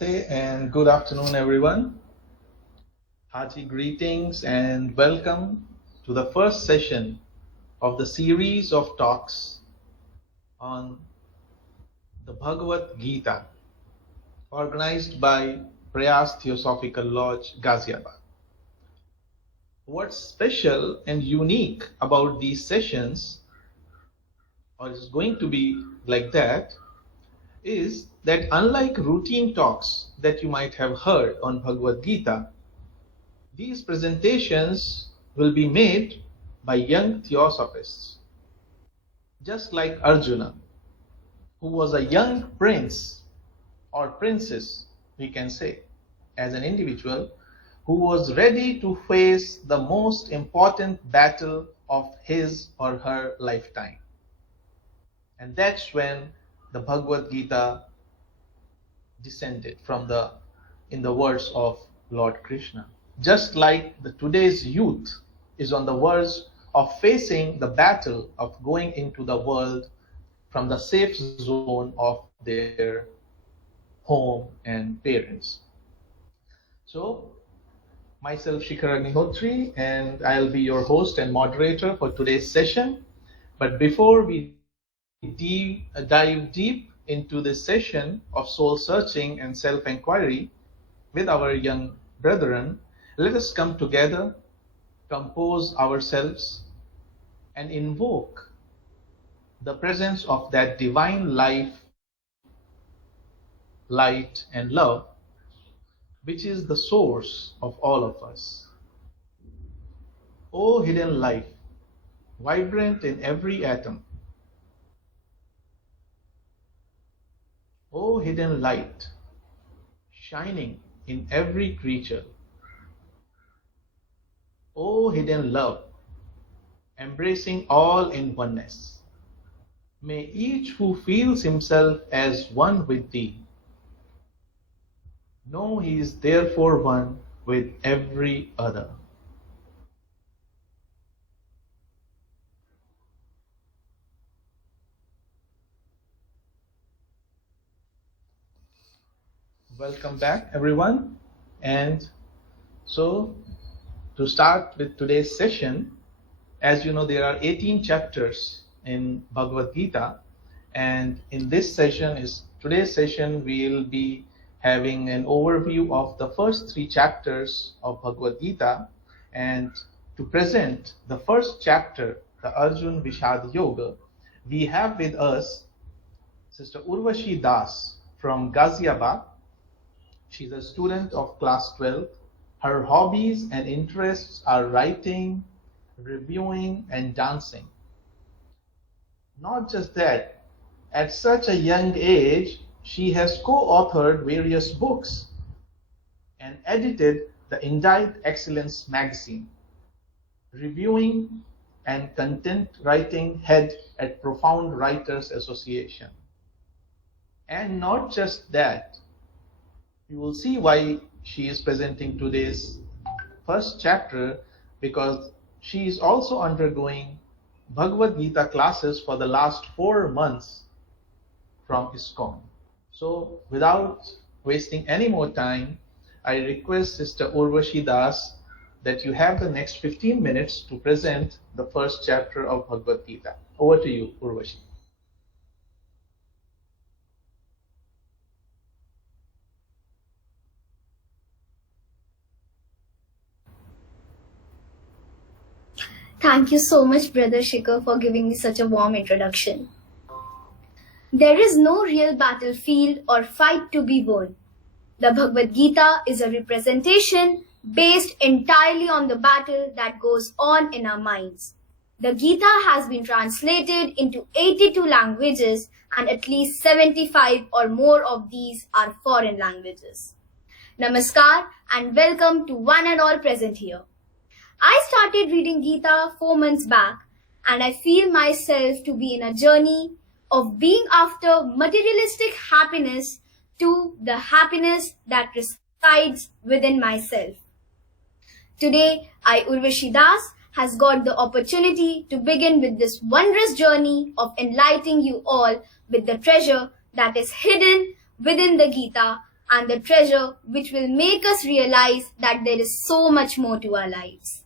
And good afternoon, everyone. Hearty greetings and welcome to the first session of the series of talks on the Bhagavad Gita, organized by Prayas Theosophical Lodge, Ghaziabad. What's special and unique about these sessions, or is going to be like that, is that unlike routine talks that you might have heard on Bhagavad Gita, these presentations will be made by young theosophists, just like Arjuna, who was a young prince or princess, we can say, as an individual, who was ready to face the most important battle of his or her lifetime. And that's when the Bhagavad Gita descended in the words of Lord Krishna. Just like today's youth is on the verge of facing the battle of going into the world from the safe zone of their home and parents. So, myself Shikhar Agnihotri, and I'll be your host and moderator for today's session. But before we dive deep into this session of soul searching and self-inquiry with our young brethren, let us come together, compose ourselves, and invoke the presence of that divine life, light, and love, which is the source of all of us. O hidden life, vibrant in every atom, O hidden light, shining in every creature, O hidden love, embracing all in oneness, may each who feels himself as one with thee know he is therefore one with every other. Welcome back, everyone. And so, to start with today's session, as you know, there are 18 chapters in Bhagavad Gita, and in today's session, we'll be having an overview of the first 3 chapters of Bhagavad Gita. And to present the first chapter, the Arjun Vishad Yoga, we have with us Sister Urvashi Das from Ghaziabad. She's a student of class 12. Her hobbies and interests are writing, reviewing, and dancing. Not just that, at such a young age, she has co-authored various books and edited the Indite Excellence magazine, reviewing and content writing head at Profound Writers Association. And not just that, you will see why she is presenting today's first chapter, because she is also undergoing Bhagavad Gita classes for the last 4 months from ISKCON. So without wasting any more time, I request Sister Urvashi Das that you have the next 15 minutes to present the first chapter of Bhagavad Gita. Over to you, Urvashi. Thank you so much, Brother Shikhar, for giving me such a warm introduction. There is no real battlefield or fight to be won. The Bhagavad Gita is a representation based entirely on the battle that goes on in our minds. The Gita has been translated into 82 languages, and at least 75 or more of these are foreign languages. Namaskar and welcome to one and all present here. I started reading Gita 4 months back, and I feel myself to be in a journey of being after materialistic happiness to the happiness that resides within myself. Today, I, Urvashi Das, has got the opportunity to begin with this wondrous journey of enlightening you all with the treasure that is hidden within the Gita and the treasure which will make us realize that there is so much more to our lives.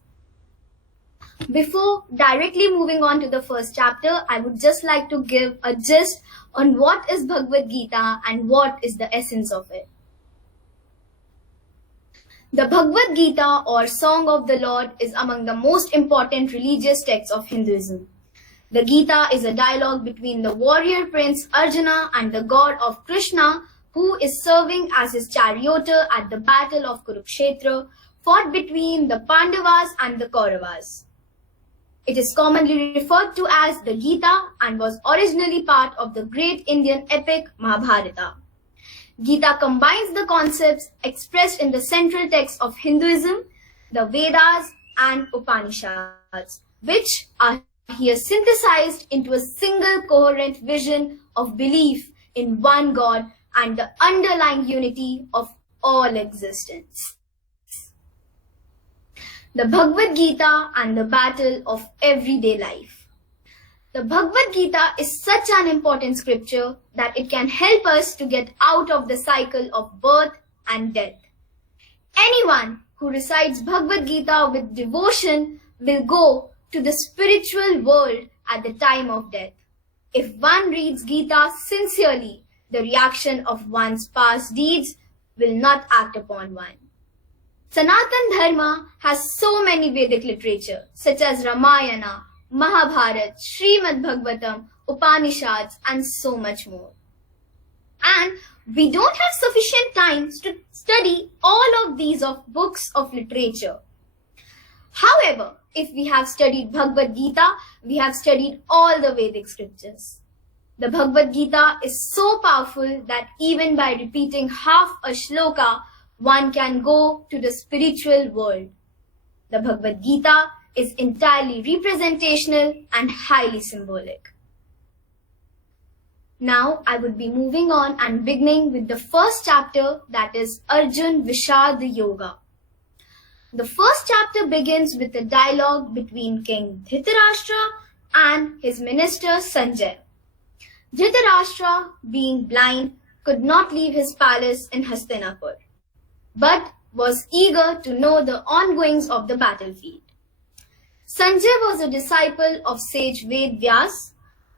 Before directly moving on to the first chapter, I would just like to give a gist on what is Bhagavad Gita and what is the essence of it. The Bhagavad Gita, or Song of the Lord, is among the most important religious texts of Hinduism. The Gita is a dialogue between the warrior prince Arjuna and the god of Krishna, who is serving as his charioteer at the battle of Kurukshetra, fought between the Pandavas and the Kauravas. It is commonly referred to as the Gita and was originally part of the great Indian epic Mahabharata. Gita combines the concepts expressed in the central texts of Hinduism, the Vedas and Upanishads, which are here synthesized into a single coherent vision of belief in one God and the underlying unity of all existence. The Bhagavad Gita and the battle of everyday life. The Bhagavad Gita is such an important scripture that it can help us to get out of the cycle of birth and death. Anyone who recites Bhagavad Gita with devotion will go to the spiritual world at the time of death. If one reads Gita sincerely, the reaction of one's past deeds will not act upon one. Sanatan Dharma has so many Vedic literature such as Ramayana, Mahabharata, Srimad Bhagavatam, Upanishads and so much more. And we don't have sufficient time to study all of these books of literature. However, if we have studied Bhagavad Gita, we have studied all the Vedic scriptures. The Bhagavad Gita is so powerful that even by repeating half a shloka, one can go to the spiritual world. The Bhagavad Gita is entirely representational and highly symbolic. Now I would be moving on and beginning with the first chapter, that is Arjun Vishad Yoga. The first chapter begins with a dialogue between King Dhritarashtra and his minister Sanjay. Dhritarashtra, being blind, could not leave his palace in Hastinapur, but was eager to know the ongoings of the battlefield. Sanjay was a disciple of sage Ved Vyas,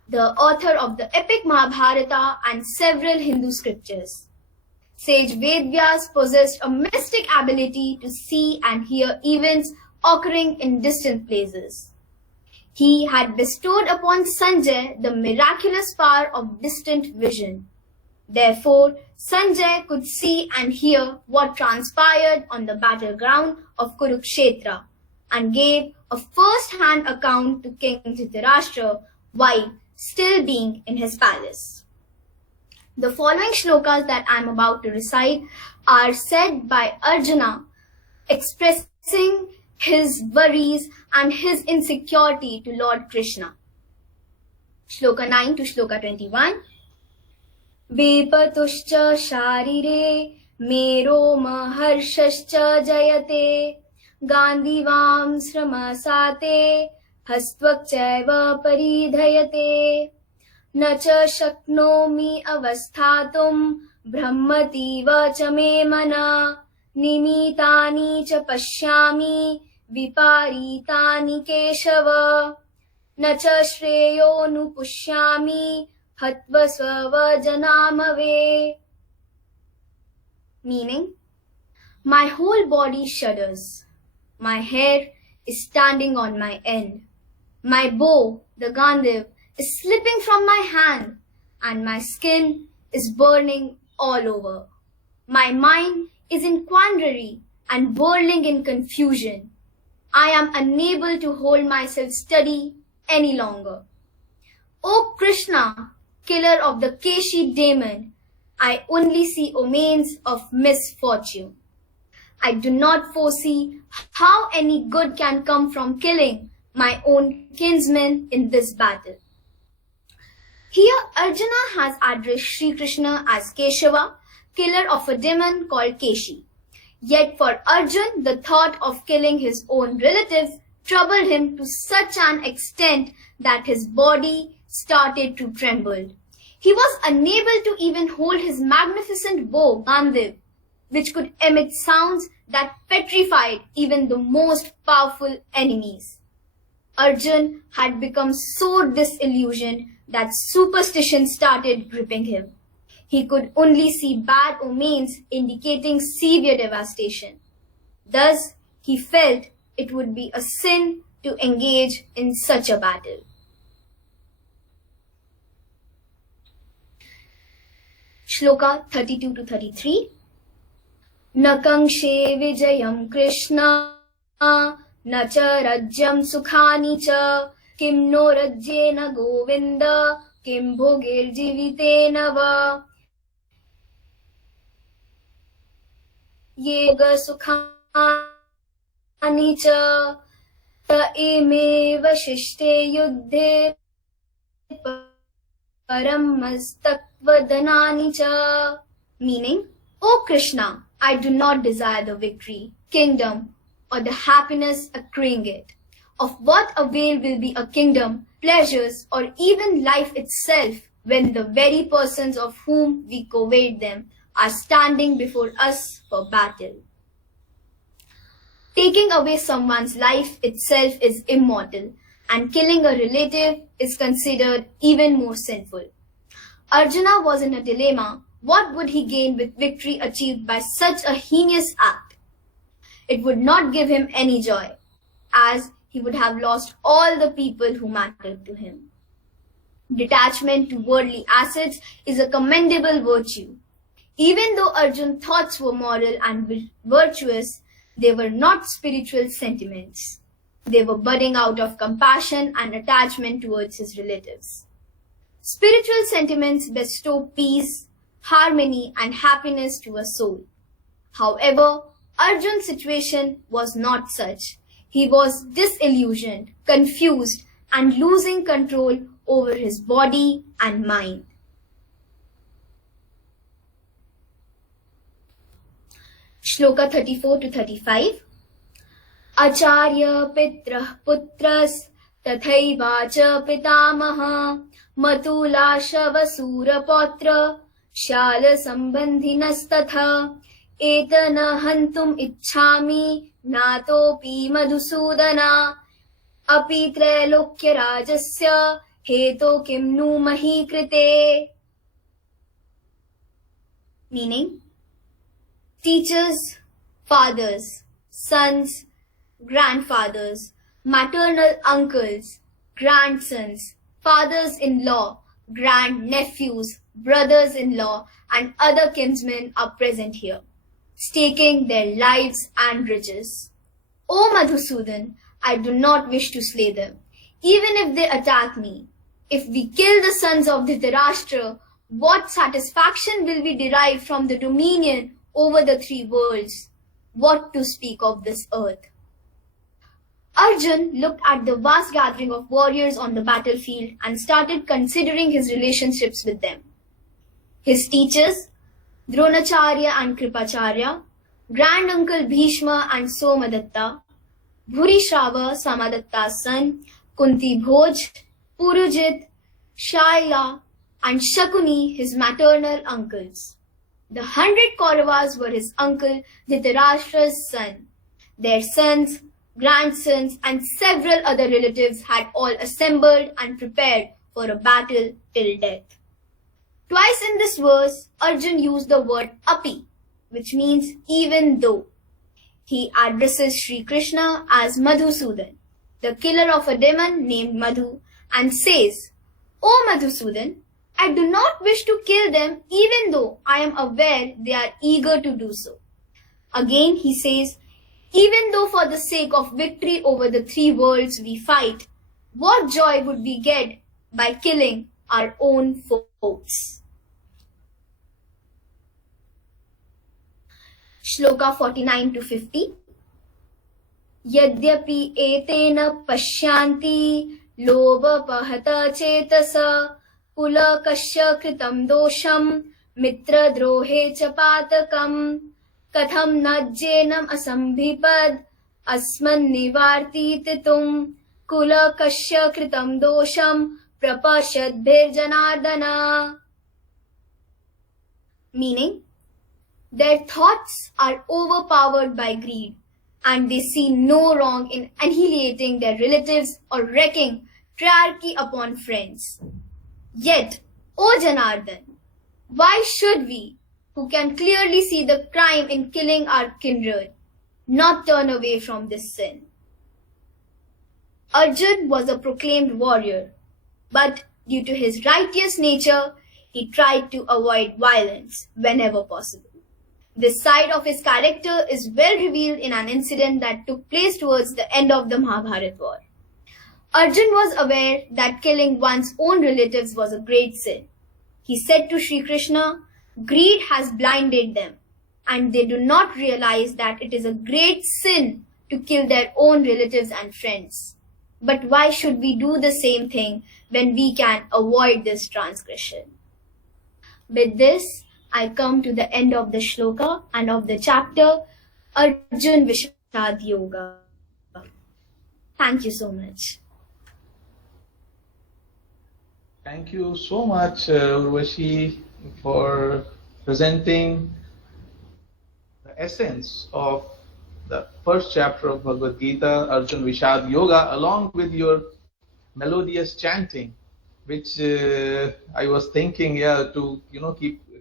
the author of the epic Mahabharata and several Hindu scriptures. Sage Ved Vyas possessed a mystic ability to see and hear events occurring in distant places. He had bestowed upon Sanjay the miraculous power of distant vision. Therefore, Sanjay could see and hear what transpired on the battleground of Kurukshetra and gave a first-hand account to King Dhritarashtra while still being in his palace. The following shlokas that I am about to recite are said by Arjuna, expressing his worries and his insecurity to Lord Krishna. Shloka 9 to Shloka 21. Vipatuscha sharire mero maharshascha jayate Gandhivam sramasate hastvakchaiva paridhayate Nacha shaknomi avasthatum brahmativa cha me mana nimitani cha pashyami viparitani keshava Nacha shreyo nupushyami hatva svava janamave. Meaning, my whole body shudders. My hair is standing on my end. My bow, the Gandhiv, is slipping from my hand and my skin is burning all over. My mind is in quandary and whirling in confusion. I am unable to hold myself steady any longer. O Krishna, killer of the Keshi demon, I only see omens of misfortune. I do not foresee how any good can come from killing my own kinsmen in this battle. Here Arjuna has addressed Sri Krishna as Keshava, killer of a demon called Keshi. Yet for Arjun, the thought of killing his own relatives troubled him to such an extent that his body started to tremble. He was unable to even hold his magnificent bow, Gandhiv, which could emit sounds that petrified even the most powerful enemies. Arjun had become so disillusioned that superstition started gripping him. He could only see bad omens indicating severe devastation. Thus, he felt it would be a sin to engage in such a battle. Shloka 32 to 33. Nakangshe vijayam Krishna na cha rajyam sukhani cha kim no rajyena govinda kim bhogir jivitena va yega sukhani cha ta ime vashishte yuddhe Paramastakvadanani cha. Meaning, O Krishna, I do not desire the victory, kingdom, or the happiness accruing it. Of what avail will be a kingdom, pleasures, or even life itself when the very persons of whom we covet them are standing before us for battle? Taking away someone's life itself is immortal, and killing a relative is considered even more sinful. Arjuna was in a dilemma. What would he gain with victory achieved by such a heinous act? It would not give him any joy, as he would have lost all the people who mattered to him. Detachment to worldly assets is a commendable virtue. Even though Arjun's thoughts were moral and virtuous, they were not spiritual sentiments. They were budding out of compassion and attachment towards his relatives. Spiritual sentiments bestow peace, harmony, and happiness to a soul. However, Arjun's situation was not such. He was disillusioned, confused, and losing control over his body and mind. Shloka 34 to 35. Acharya pitrah putras tathaiva cha pitamaha matula shavasura potra shala sambandhinastatha etana hantum ichhami natopi madhusudana api trailokya rajasya heto kim nu mahi krite. Meaning, teachers, fathers, sons, grandfathers, maternal uncles, grandsons, fathers-in-law, grandnephews, brothers-in-law, and other kinsmen are present here, staking their lives and riches. O Madhusudan, I do not wish to slay them, even if they attack me. If we kill the sons of Dhritarashtra, what satisfaction will we derive from the dominion over the three worlds? What to speak of this earth? Arjun looked at the vast gathering of warriors on the battlefield and started considering his relationships with them. His teachers, Dronacharya and Kripacharya, granduncle Bhishma and Somadatta, Bhurishrava, Samadatta's son, Kunti Bhoj, Purujit, Shaila, and Shakuni, his maternal uncles. The 100 Kauravas were his uncle Dhritarashtra's son. Their sons, grandsons, and several other relatives had all assembled and prepared for a battle till death. Twice in this verse, Arjun used the word api, which means even though. He addresses Sri Krishna as Madhusudan, the killer of a demon named Madhu, and says, O Madhusudan, I do not wish to kill them even though I am aware they are eager to do so. Again he says, even though for the sake of victory over the three worlds we fight, what joy would we get by killing our own foes? Shloka 49 to 50. Yadyapi etena pashyanti lobapahata chetasa pulakasya kritam dosham mitra drohe cha patakam katham najjenam asambhipad asman nivartititum kulakasya kritam dosham prapashadbhir janardana. Meaning, Their thoughts are overpowered by greed, and they see no wrong in annihilating their relatives or wreaking triarchy upon friends. Yet, O Janardhan, why should we, who can clearly see the crime in killing our kindred, not turn away from this sin? Arjun was a proclaimed warrior, but due to his righteous nature, he tried to avoid violence whenever possible. This side of his character is well revealed in an incident that took place towards the end of the Mahabharata war. Arjun was aware that killing one's own relatives was a great sin. He said to Sri Krishna, "Greed has blinded them, and they do not realize that it is a great sin to kill their own relatives and friends. But why should we do the same thing when we can avoid this transgression?" With this, I come to the end of the shloka and of the chapter Arjun Vishad Yoga. Thank you so much. Thank you so much, Urvashi, for presenting the essence of the first chapter of Bhagavad Gita, Arjun Vishad Yoga, along with your melodious chanting, which I was thinking, to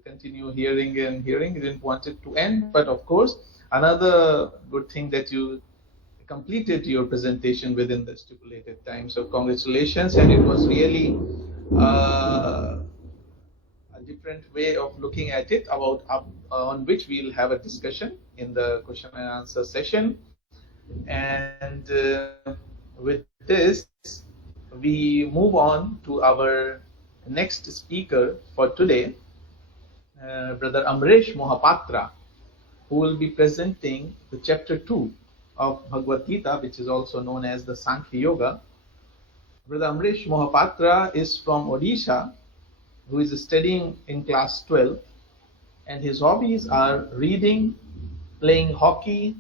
continue hearing and hearing. I didn't want it to end, but of course, another good thing that you completed your presentation within the stipulated time. So congratulations, and it was really a different way of looking at it, on which we'll have a discussion in the question and answer session. And with this, we move on to our next speaker for today, Brother Amresh Mohapatra, who will be presenting the chapter 2 of Bhagavad Gita, which is also known as the Sankhya Yoga. Brother Amresh Mohapatra is from Odisha, who is studying in class 12, and his hobbies are reading, playing hockey,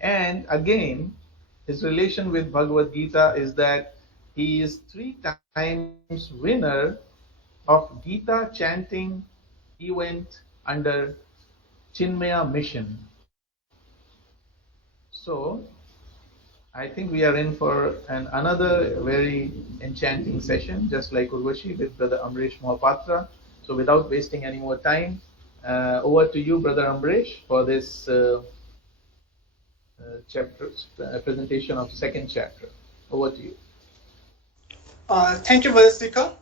and again, his relation with Bhagavad Gita is that he is 3 times winner of Gita chanting event under Chinmaya Mission. So, I think we are in for another very enchanting session, just like Urvashi with Brother Amresh Mohapatra. So, without wasting any more time, over to you, Brother Amresh, for this presentation of second chapter. Over to you. Thank you, Brother Speaker.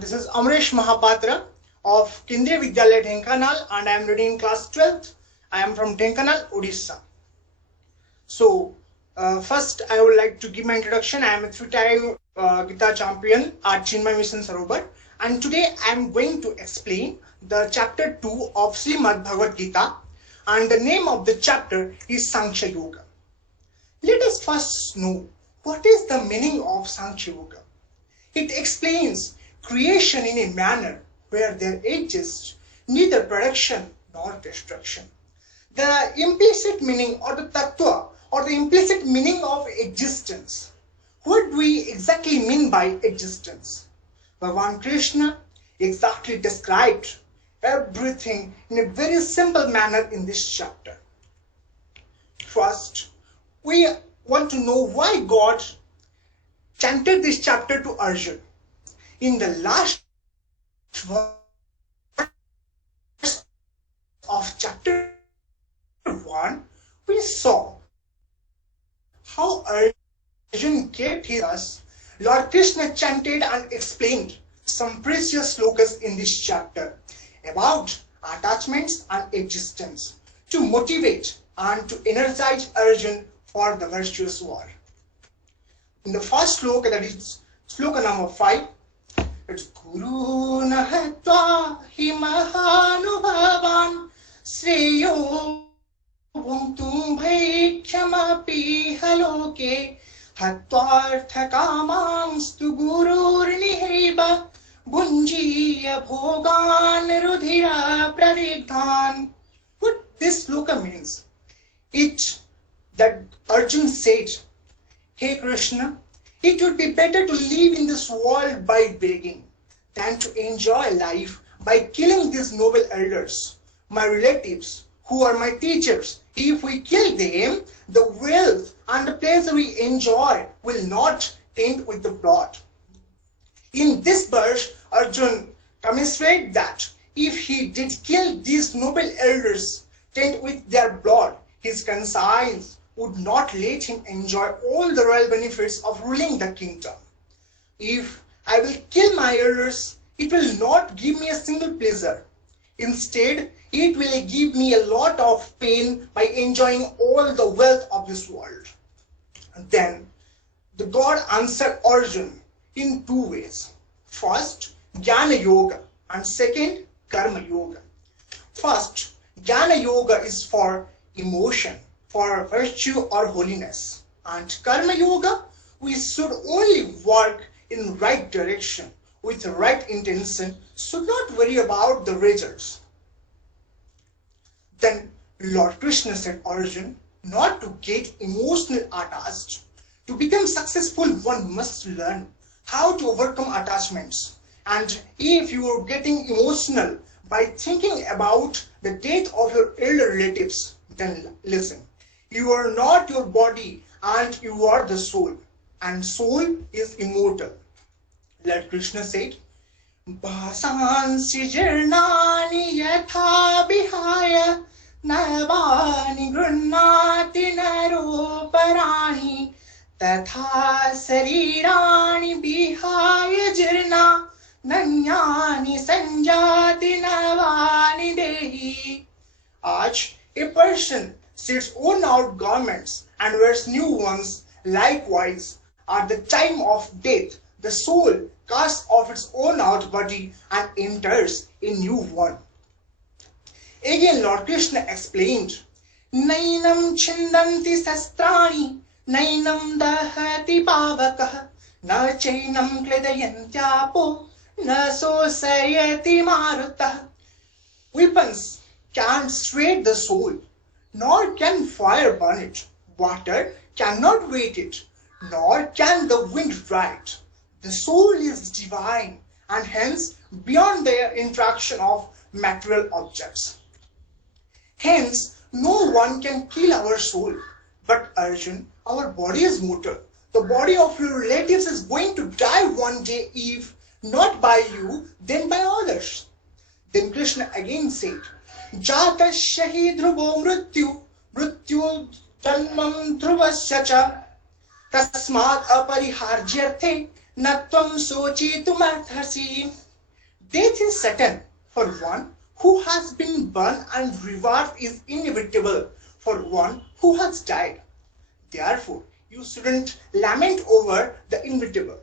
This is Amresh Mohapatra of Kendriya Vidyalaya Dhenkanal, and I am reading in class 12th. I am from Dhenkanal, Odisha. So, first I would like to give my introduction. I am a 3-time Gita champion at Chinmaya Mission Sarovar, and today I am going to explain the chapter 2 of Srimad Bhagavad Gita, and the name of the chapter is Sankhya Yoga. Let us first know what is the meaning of Sankhya Yoga. It explains creation in a manner where there exists neither production nor destruction. The implicit meaning, or the tattva, or the implicit meaning of existence. What do we exactly mean by existence? Bhagavan Krishna exactly described everything in a very simple manner in this chapter. First, we want to know why God chanted this chapter to Arjun. In the last verse of chapter 1, we saw how Arjun kept his. Lord Krishna chanted and explained some precious slokas in this chapter about attachments and existence to motivate and to energize Arjun for the virtuous war. In the first sloka, that is sloka number 5, it's Guru Nahatva Himahanubhavan Sreyo Bhuntum Bhaikshamapih Haloke Hatvartha Kamangstu Gurur Nihriba Bunjiya Bhogan Rudhira Pradigdhan. What this sloka means? It that Arjun said, "Hey Krishna, it would be better to live in this world by begging than to enjoy life by killing these noble elders my relatives, who are my teachers, if we kill them, the wealth and the pleasure we enjoy will not taint with the blood. In this verse, Arjun commiserates that if he did kill these noble elders, taint with their blood, his conscience would not let him enjoy all the royal benefits of ruling the kingdom. If I will kill my elders, it will not give me a single pleasure. Instead, it will give me a lot of pain by enjoying all the wealth of this world. Then the God answered Arjun in two ways. First, Jnana Yoga, and second, Karma Yoga. First, Jnana Yoga is for emotion, for virtue or holiness. And Karma Yoga, we should only work in right direction with the right intention, should not worry about the results. Then Lord Krishna said, Arjun, not to get emotional attached. To become successful, one must learn how to overcome attachments. And if you are getting emotional by thinking about the death of your elder relatives, then listen. You are not your body and you are the soul. And soul is immortal. Lord Krishna said, Basansi jirnani yatha bihaya navani grunnati naroparani tatha sarirani bihaya jirna nanyani sanjati navani dehi. Aj, a person sits worn out garments and wears new ones. Likewise, at the time of death, the soul casts off its worn out body and enters a new one. Again, Lord Krishna explained, Nainam chindanti sastrani, nainam dahati pavakah, na chainam kledayantyapo, na sosayati marutah. Weapons can't straight the soul, nor can fire burn it. Water cannot wet it, nor can the wind dry it. The soul is divine and hence beyond the interaction of material objects. Hence, no one can kill our soul. But Arjun, our body is mortal. The body of your relatives is going to die one day, if not by you, then by others. Then Krishna again said, Jata shahi dhruvo mrityu, mrityu janmam dhruvasya cha, tasmad apariharjyarthe, natvam sochitumarthasi. Death is certain for one who has been born, and rebirth is inevitable for one who has died. Therefore, you shouldn't lament over the inevitable.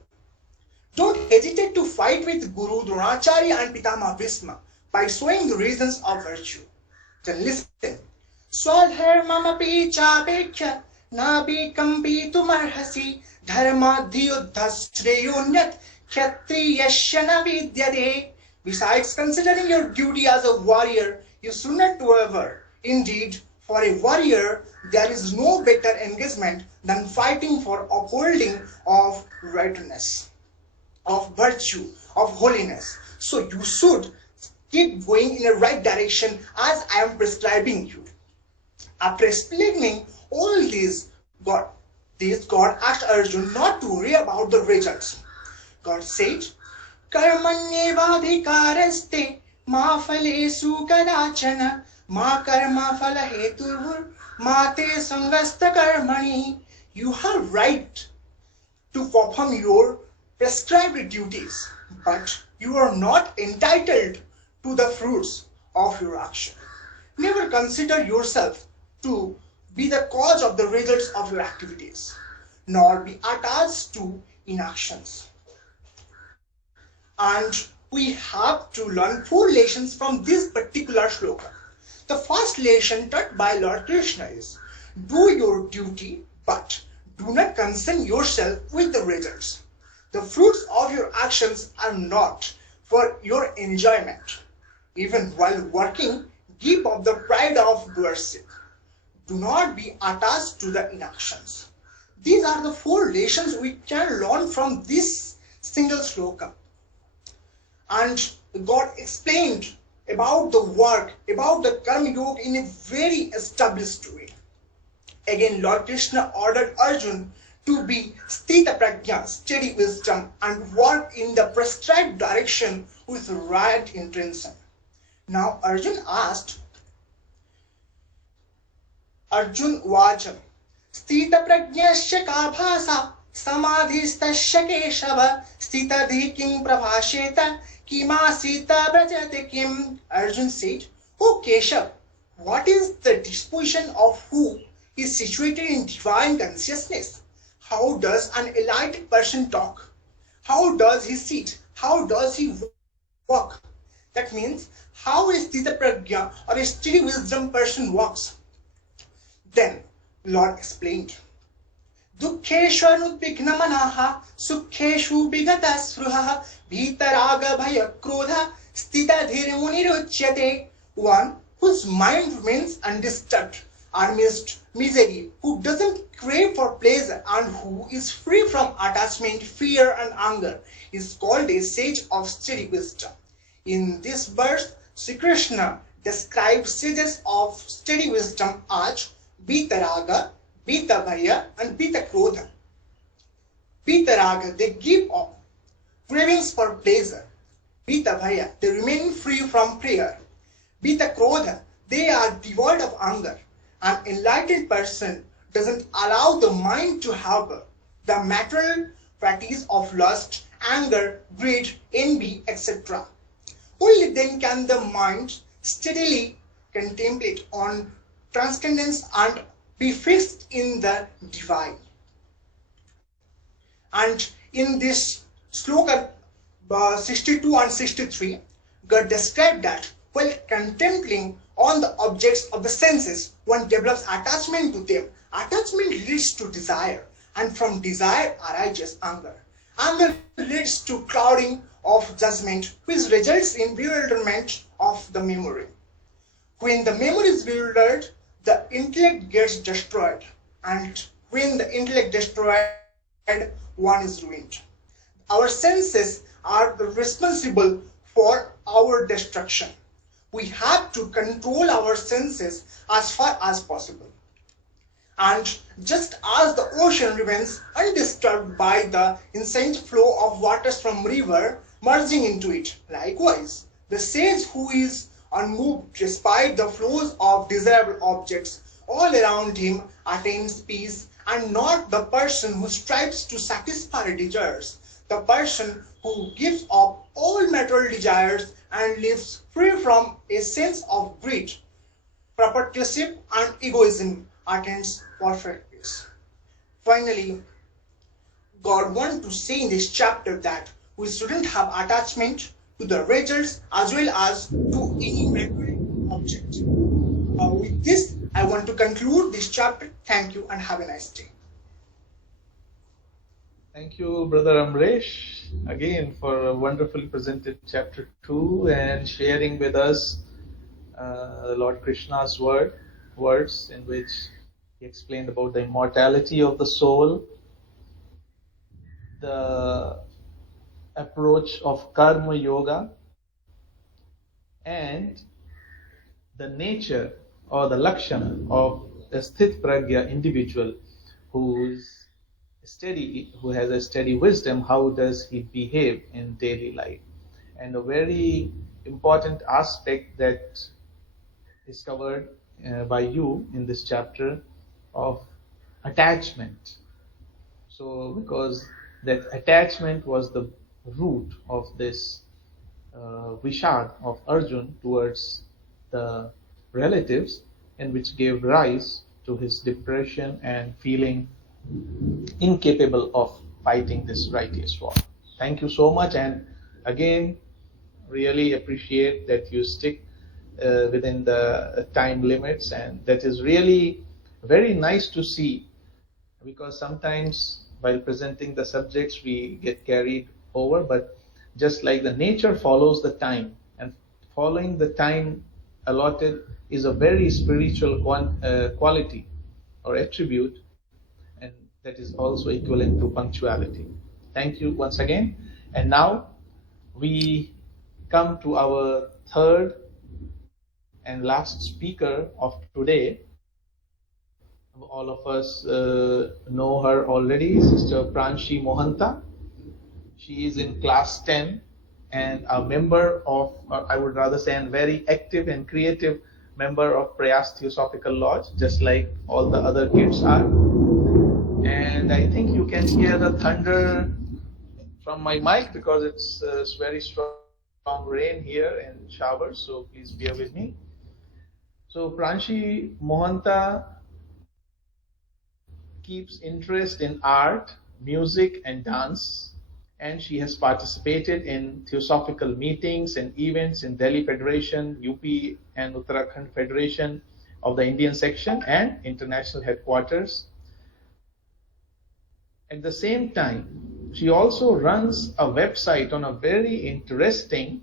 Don't hesitate to fight with Guru Dronacharya and Pitama Bhisma by showing the reasons of virtue. Then listen. Swadharmamapi chapekhya nabi kampitum dharmadhyuddhasreyunyat kshatriyasya na vidyate. Besides considering your duty as a warrior, you should not waver. Indeed, for a warrior, there is no better engagement than fighting for upholding of righteousness, of virtue, of holiness. So you should keep going in the right direction as I am prescribing you. After explaining all this, God asked Arjun not to worry about the results. God said, Karmanyevadhikaraste ma phalesu kadachana ma karma phalahetur ma te sangasta karmani. You have right to perform your prescribed duties, but you are not entitled to the fruits of your action. Never consider yourself to be the cause of the results of your activities, nor be attached to inactions. And we have to learn 4 lessons from this particular shloka. The first lesson taught by Lord Krishna is, do your duty, but do not concern yourself with the results. The fruits of your actions are not for your enjoyment. Even while working, give up the pride of doership. Do not be attached to the inactions. These are the 4 lessons we can learn from this single shloka. And God explained about the work, about the Karma Yoga in a very established way. Again, Lord Krishna ordered Arjuna to be sthita prajna, steady wisdom, and work in the prescribed direction with right intention. Now Arjuna asked, Arjun Vacha, sthita prajnasya ka bhasa, samadhistasya keshava, sthita dhi kim prabhasheta, kimasita brajate kim. Arjun said, O Keshav, what is the disposition of who is situated in divine consciousness? How does an enlightened person talk? How does he sit? How does he walk? That means, how is Sthita Prajna or a steady wisdom person walks? Then Lord explained, Dukkheshu anudvighna manaha, sukheshu vigata sruha, bhitaraga bhaya krodha, sthita dhir muniruchyate. One whose mind remains undisturbed amidst misery, who doesn't crave for pleasure, and who is free from attachment, fear, and anger, is called a sage of steady wisdom. In this verse, Sri Krishna describes sages of steady wisdom as Bitaraga, Bitabhaya, and Bitakrodha. Bitaraga, they give up cravings for pleasure. Bitabhaya, they remain free from prayer. Bitakrodha, they are devoid of anger. An enlightened person doesn't allow the mind to harbor the material practice of lust, anger, greed, envy, etc. Only then can the mind steadily contemplate on transcendence and be fixed in the divine. And in this sloka 62 and 63, God described that while contemplating on the objects of the senses, one develops attachment to them. Attachment leads to desire, and from desire arises anger. Anger leads to clouding of judgment, which results in bewilderment of the memory. When the memory is bewildered, the intellect gets destroyed, and when the intellect destroyed, one is ruined. Our senses are responsible for our destruction. We have to control our senses as far as possible. And just as the ocean remains undisturbed by the incessant flow of waters from river merging into it, likewise, the sage who is unmoved despite the flows of desirable objects all around him attains peace, and not the person who strives to satisfy desires, the person who gives up all material desires and lives free from a sense of greed, proprietorship, and egoism, attains perfect peace. Finally, God wants to say in this chapter that we shouldn't have attachment to the results as well as to any material object. With this, I want to conclude this chapter. Thank you and have a nice day. Thank you, Brother Amresh, again for a wonderfully presented chapter 2 and sharing with us Lord Krishna's words in which he explained about the immortality of the soul, the approach of Karma Yoga, and the nature or the lakshana of a sthit pragya individual who has a steady wisdom. How does he behave in daily life? And a very important aspect that is covered by you in this chapter of attachment. So because that attachment was the root of this vishad of Arjun towards the relatives, and which gave rise to his depression and feeling incapable of fighting this righteous war. Thank you so much, and again really appreciate that you stick within the time limits, and that is really very nice to see, because sometimes while presenting the subjects we get carried over, but just like the nature follows the time, and following the time allotted is a very spiritual quality or attribute, and that is also equivalent to punctuality. Thank you once again. And now we come to our third and last speaker of today. All of us know her already, Sister Pranshi Mohanta. She is in class 10 and a member of, or I would rather say, a very active and creative member of Prayas Theosophical Lodge, just like all the other kids are. And I think you can hear the thunder from my mic because it's very strong rain here and showers, so please bear with me. So Pranshi Mohanta keeps interest in art, music, and dance, and she has participated in theosophical meetings and events in Delhi Federation, UP and Uttarakhand Federation of the Indian section and international headquarters. At the same time, she also runs a website on a very interesting,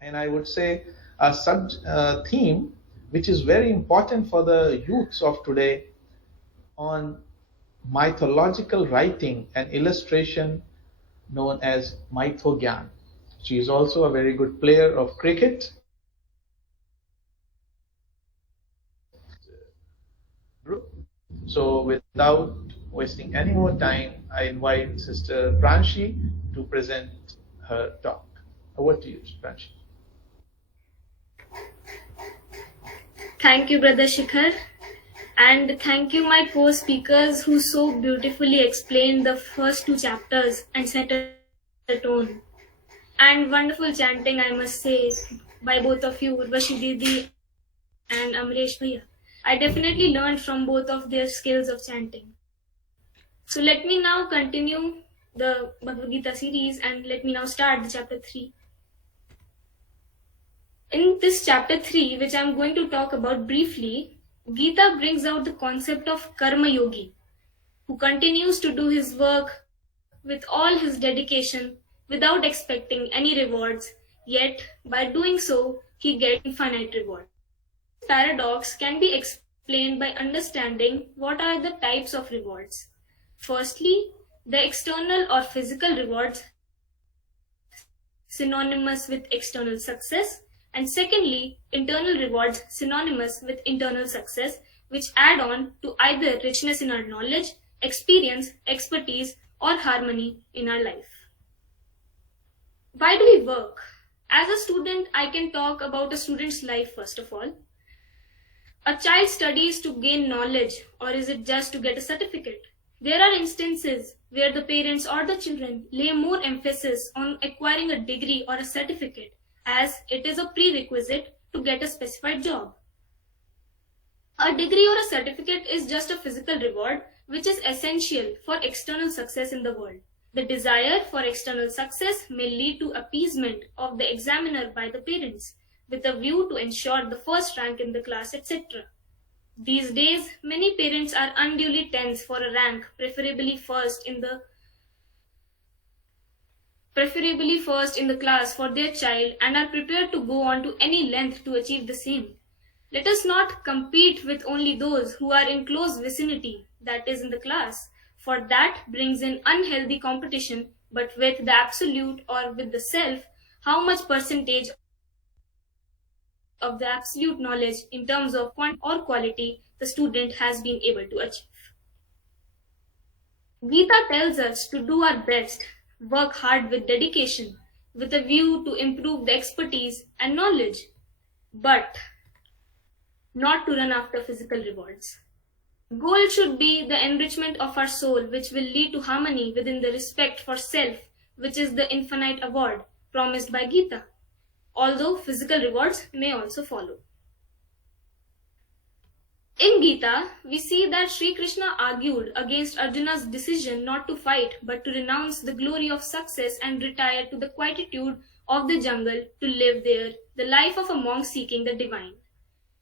and I would say a theme which is very important for the youths of today, on mythological writing and illustration known as Mythogyan. She is also a very good player of cricket. So without wasting any more time, I invite Sister Pranshi to present her talk. Over to you, Pranshi. Thank you, Brother Shikhar. And thank you, my co-speakers, who so beautifully explained the first two chapters and set a tone. And wonderful chanting, I must say, by both of you, Urvashi Didi and Amresh Bhaiya. I definitely learned from both of their skills of chanting. So let me now continue the Bhagavad Gita series, and let me now start the chapter 3. In this chapter 3, which I am going to talk about briefly, Gita brings out the concept of Karma Yogi, who continues to do his work with all his dedication without expecting any rewards, yet by doing so, he gets infinite reward. This paradox can be explained by understanding what are the types of rewards. Firstly, the external or physical rewards synonymous with external success, and secondly, internal rewards synonymous with internal success, which add on to either richness in our knowledge, experience, expertise, or harmony in our life. Why do we work? As a student, I can talk about a student's life first of all. A child studies to gain knowledge, or is it just to get a certificate? There are instances where the parents or the children lay more emphasis on acquiring a degree or a certificate, as it is a prerequisite to get a specified job. A degree or a certificate is just a physical reward which is essential for external success in the world. The desire for external success may lead to appeasement of the examiner by the parents, with a view to ensure the first rank in the class, etc. These days, many parents are unduly tense for a rank, preferably first in the class for their child, and are prepared to go on to any length to achieve the same. Let us not compete with only those who are in close vicinity, that is in the class, for that brings in unhealthy competition, but with the absolute or with the self, how much percentage of the absolute knowledge in terms of quantity or quality the student has been able to achieve. Gita tells us to do our best, work hard with dedication, with a view to improve the expertise and knowledge, but not to run after physical rewards. Goal should be the enrichment of our soul, which will lead to harmony within the respect for self, which is the infinite award promised by Gita, although physical rewards may also follow. In Gita, we see that Sri Krishna argued against Arjuna's decision not to fight but to renounce the glory of success and retire to the quietude of the jungle to live there the life of a monk seeking the divine.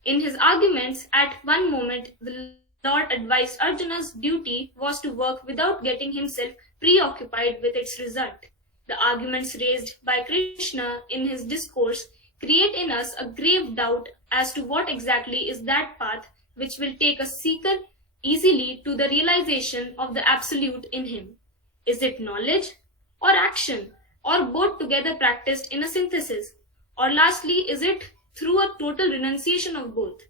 In his arguments, at one moment, the Lord advised Arjuna's duty was to work without getting himself preoccupied with its result. The arguments raised by Krishna in his discourse create in us a grave doubt as to what exactly is that path which will take a seeker easily to the realization of the absolute in him. Is it knowledge or action, or both together practiced in a synthesis? Or lastly, is it through a total renunciation of both.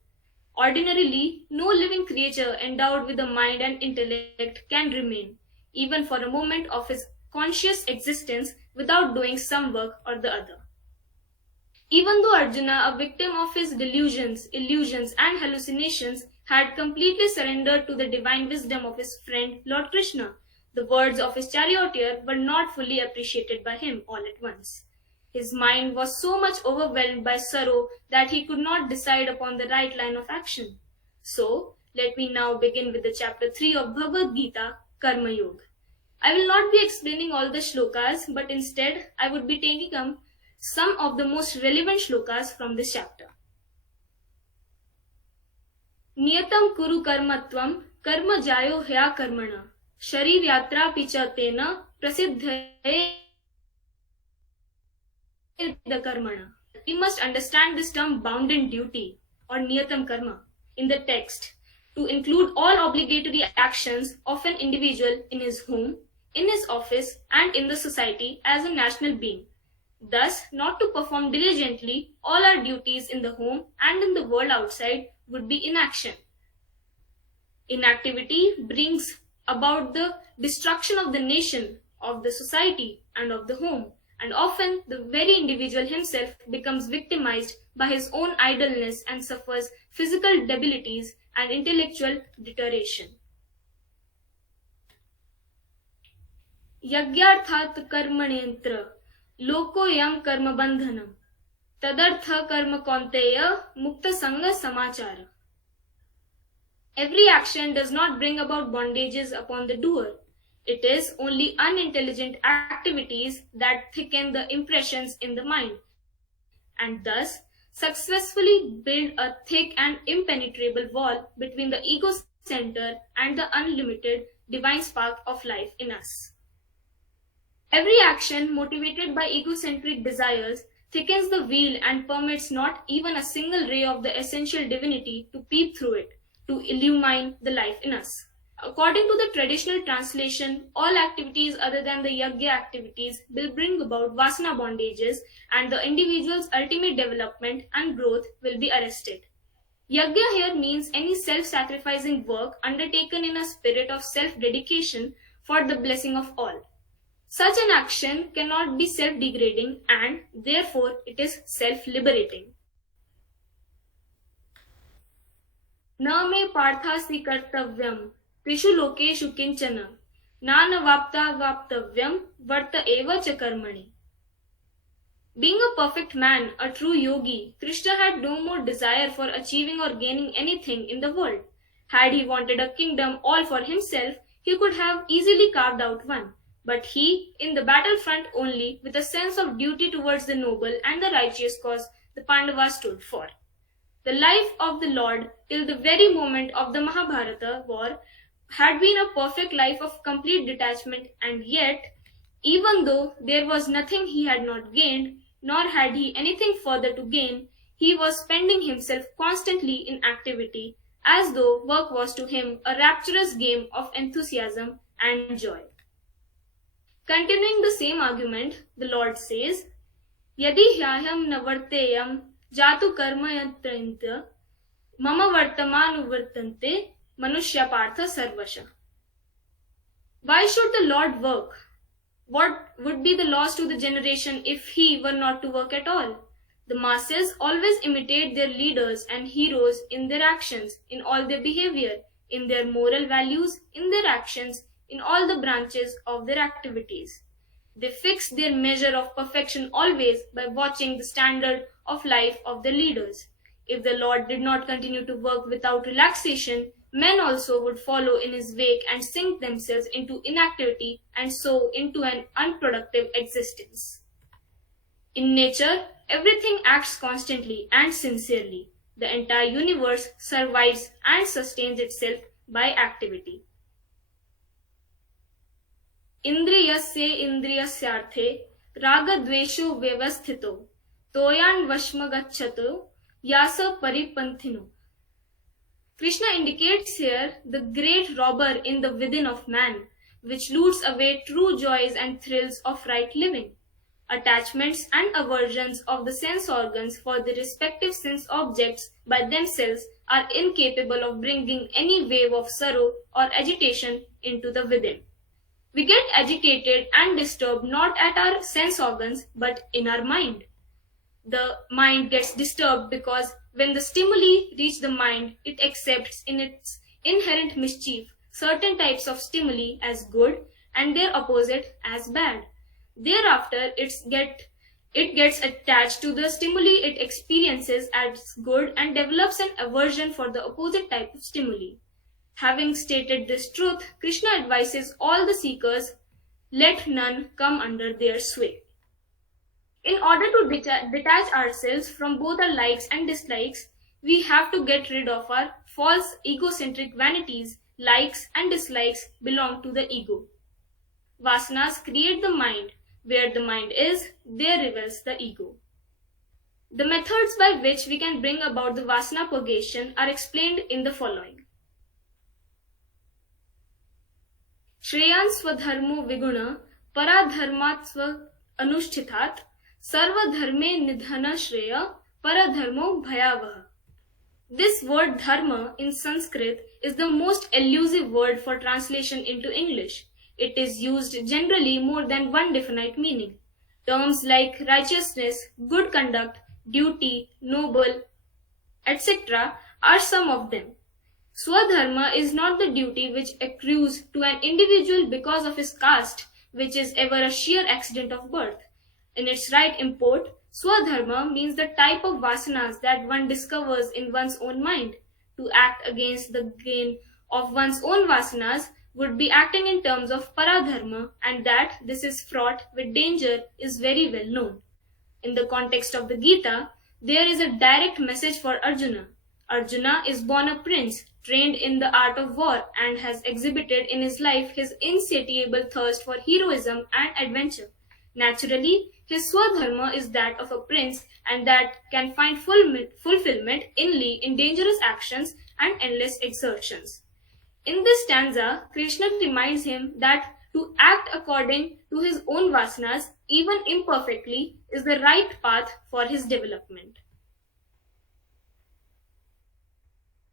Ordinarily, no living creature endowed with a mind and intellect can remain, even for a moment of his conscious existence, without doing some work or the other. Even though Arjuna, a victim of his delusions, illusions, and hallucinations, had completely surrendered to the divine wisdom of his friend Lord Krishna, the words of his charioteer were not fully appreciated by him all at once. His mind was so much overwhelmed by sorrow that he could not decide upon the right line of action. So, let me now begin with the chapter 3 of Bhagavad Gita, Karma Yoga. I will not be explaining all the shlokas, but instead I would be taking up some of the most relevant shlokas from this chapter. Niyatam kuru karmatvam karma jayo hya karmana sharir yatra picha tena prasiddhaye the karmana. We must understand this term bounden duty or niyatam karma in the text to include all obligatory actions of an individual in his home, in his office, and in the society as a national being. Thus, not to perform diligently all our duties in the home and in the world outside would be inaction. Inactivity brings about the destruction of the nation, of the society, and of the home, and often the very individual himself becomes victimized by his own idleness and suffers physical debilities and intellectual deterioration. Yagyarthat karmanentra loko yam karma bandhanam tadartha karma kaunteya mukta sanga samachara. Every action does not bring about bondages upon the doer. It is only unintelligent activities that thicken the impressions in the mind, and thus successfully build a thick and impenetrable wall between the ego center and the unlimited divine spark of life in us. Every action motivated by egocentric desires thickens the veil and permits not even a single ray of the essential divinity to peep through it, to illumine the life in us. According to the traditional translation, all activities other than the yajna activities will bring about vasana bondages, and the individual's ultimate development and growth will be arrested. Yajna here means any self-sacrificing work undertaken in a spirit of self-dedication for the blessing of all. Such an action cannot be self-degrading, and therefore it is self-liberating. Na me parthasi kartavyam Trishu lokeshu kinchana nana vapta vaptavyam varta eva cha karmani. Being a perfect man, a true yogi, Krishna had no more desire for achieving or gaining anything in the world. Had he wanted a kingdom all for himself, he could have easily carved out one. But he, in the battlefront only, with a sense of duty towards the noble and the righteous cause the Pandavas stood for. The life of the Lord till the very moment of the Mahabharata war had been a perfect life of complete detachment, and yet, even though there was nothing he had not gained, nor had he anything further to gain, he was spending himself constantly in activity, as though work was to him a rapturous game of enthusiasm and joy. Continuing the same argument, the Lord says, Yadi hyayam navarteyam jatu karma yantranta mama vartamanu vartante manushya partha sarvasha. Why should the Lord work? What would be the loss to the generation if he were not to work at all? The masses always imitate their leaders and heroes in their actions, in all their behavior, in their moral values, in their actions, in all the branches of their activities. They fix their measure of perfection always by watching the standard of life of their leaders. If the Lord did not continue to work without relaxation, men also would follow in his wake and sink themselves into inactivity and so into an unproductive existence. In nature, everything acts constantly and sincerely. The entire universe survives and sustains itself by activity. Indriyasya indriyasyarthe raga dvesho vyavasthito toyan vashmagacchato yasa paripanthino. Krishna indicates here the great robber in the within of man, which loots away true joys and thrills of right living. attachments and aversions of the sense organs for the respective sense objects by themselves are incapable of bringing any wave of sorrow or agitation into the within. We get agitated and disturbed not at our sense organs but in our mind. The mind gets disturbed because when the stimuli reach the mind, it accepts in its inherent mischief certain types of stimuli as good and their opposite as bad. Thereafter, it gets attached to the stimuli it experiences as good and develops an aversion for the opposite type of stimuli. Having stated this truth, Krishna advises all the seekers, let none come under their sway. In order to detach ourselves from both our likes and dislikes, we have to get rid of our false egocentric vanities. Likes and dislikes belong to the ego. Vasanas create the mind. Where the mind is, there reveals the ego. The methods by which we can bring about the vasana purgation are explained in the following. Shreyan swadharmo viguna paradharmat swa anushchitat sarva dharme nidhana shreya paradharmo bhayavaha. This word dharma in Sanskrit is the most elusive word for translation into English. It is used generally more than one definite meaning. Terms like righteousness, good conduct, duty, noble, etc. are some of them. Swadharma is not the duty which accrues to an individual because of his caste, which is ever a sheer accident of birth. In its right import, Swadharma means the type of vasanas that one discovers in one's own mind. To act against the gain of one's own vasanas would be acting in terms of paradharma, and that this is fraught with danger is very well known. In the context of the Gita, there is a direct message for Arjuna. Arjuna is born a prince, trained in the art of war, and has exhibited in his life his insatiable thirst for heroism and adventure. Naturally, his swadharma is that of a prince, and that can find fulfillment only in dangerous actions and endless exertions. In this stanza, Krishna reminds him that to act according to his own vasanas, even imperfectly, is the right path for his development.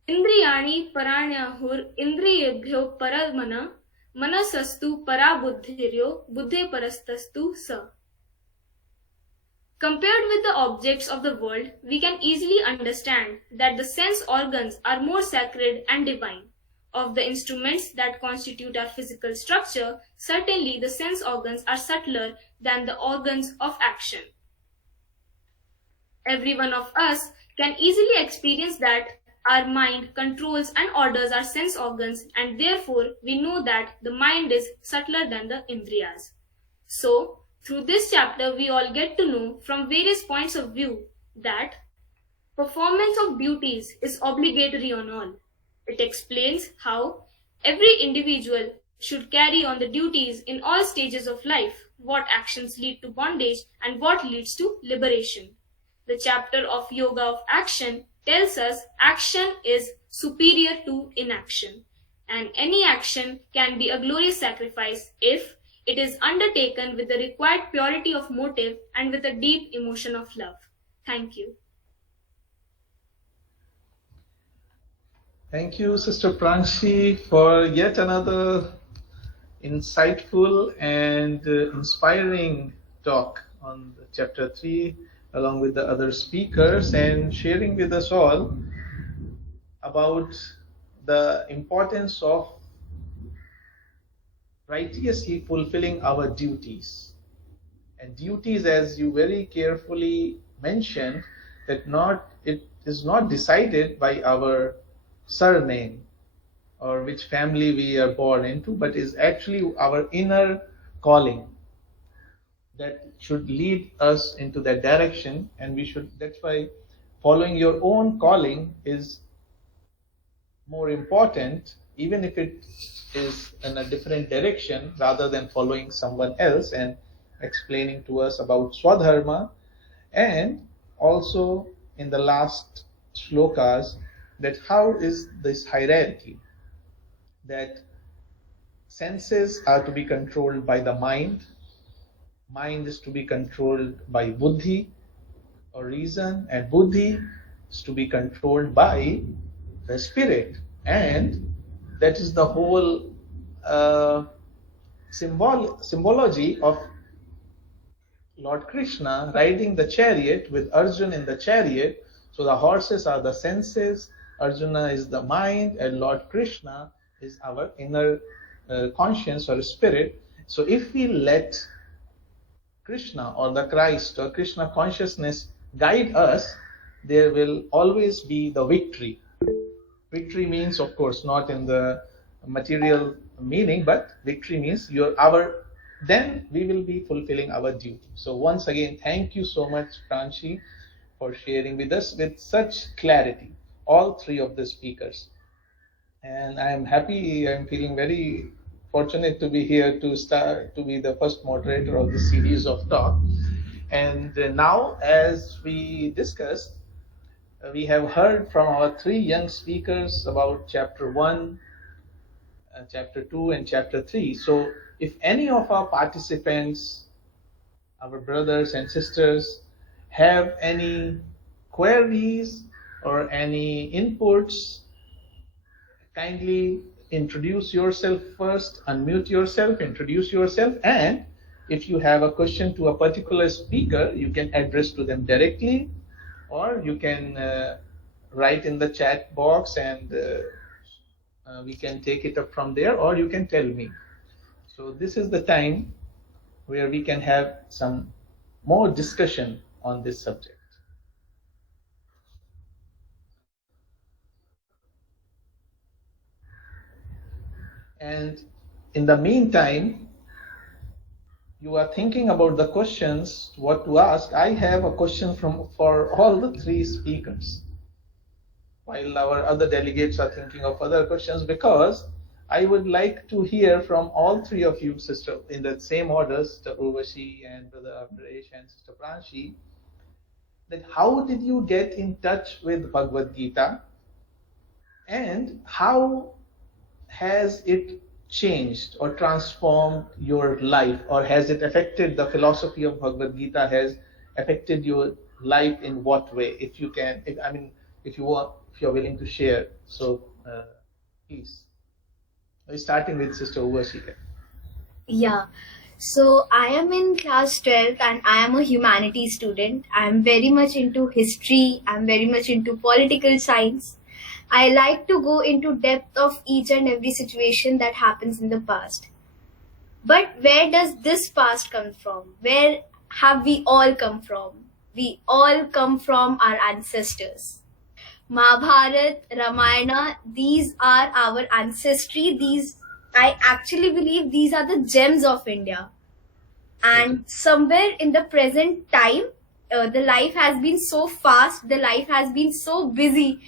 Indriyani paranyahur indriyebhyo paramana manasastu parabuddhiryo buddhe parastastu sa. Compared with the objects of the world, we can easily understand that the sense organs are more sacred and divine. Of the instruments that constitute our physical structure, certainly the sense organs are subtler than the organs of action. Every one of us can easily experience that our mind controls and orders our sense organs, and therefore we know that the mind is subtler than the indriyas. So, through this chapter, we all get to know from various points of view that performance of duties is obligatory on all. It explains how every individual should carry on the duties in all stages of life, what actions lead to bondage and what leads to liberation. The chapter of Yoga of Action tells us action is superior to inaction, and any action can be a glorious sacrifice if it is undertaken with the required purity of motive and with a deep emotion of love. Thank you. Thank you, Sister Pranshi, for yet another insightful and inspiring talk on chapter 3, along with the other speakers, and sharing with us all about the importance of righteously fulfilling our duties. And duties, as you very carefully mentioned, that it is not decided by our surname or which family we are born into, but is actually our inner calling that should lead us into that direction. And that's why following your own calling is more important, even if it is in a different direction, rather than following someone else. And explaining to us about Swadharma, and also in the last shlokas that how is this hierarchy, that senses are to be controlled by the mind, mind is to be controlled by buddhi or reason, and buddhi is to be controlled by the spirit. And that is the whole symbology of Lord Krishna riding the chariot with Arjuna in the chariot. So the horses are the senses, Arjuna is the mind, and Lord Krishna is our inner conscience or spirit. So if we let Krishna or the Christ or Krishna consciousness guide us, there will always be the victory. Victory means, of course, not in the material meaning, but victory means then we will be fulfilling our duty. So once again, thank you so much, Pranshi, for sharing with us with such clarity, all three of the speakers. And I am happy, I'm feeling very fortunate to be here to be the first moderator of the series of talk. And now, as we discussed, we have heard from our three young speakers about chapter 1, chapter 2, and chapter 3. So if any of our participants, our brothers and sisters, have any queries or any inputs, kindly introduce yourself first, unmute yourself, introduce yourself, and if you have a question to a particular speaker, you can address to them directly, or you can write in the chat box and we can take it up from there, or you can tell me. So this is the time where we can have some more discussion on this subject. And in the meantime, you are thinking about the questions, what to ask. I have a question for all the three speakers, while our other delegates are thinking of other questions, because I would like to hear from all three of you, sister, in the same order, Sister Urvashi and Brother Amresh and Sister Pranshi, that how did you get in touch with Bhagavad Gita, and how has it changed or transformed your life, or has it affected the philosophy of Bhagavad Gita, has affected your life in what way? If you can, if you're willing to share, so please. Starting with Sister Urvashi. Yeah. So I am in class 12 and I am a humanities student. I am very much into history. I am very much into political science. I like to go into depth of each and every situation that happens in the past. But where does this past come from? Where have we all come from? We all come from our ancestors. Mahabharata, Ramayana, these are our ancestry. I actually believe these are the gems of India. And somewhere in the present time, the life has been so fast, the life has been so busy,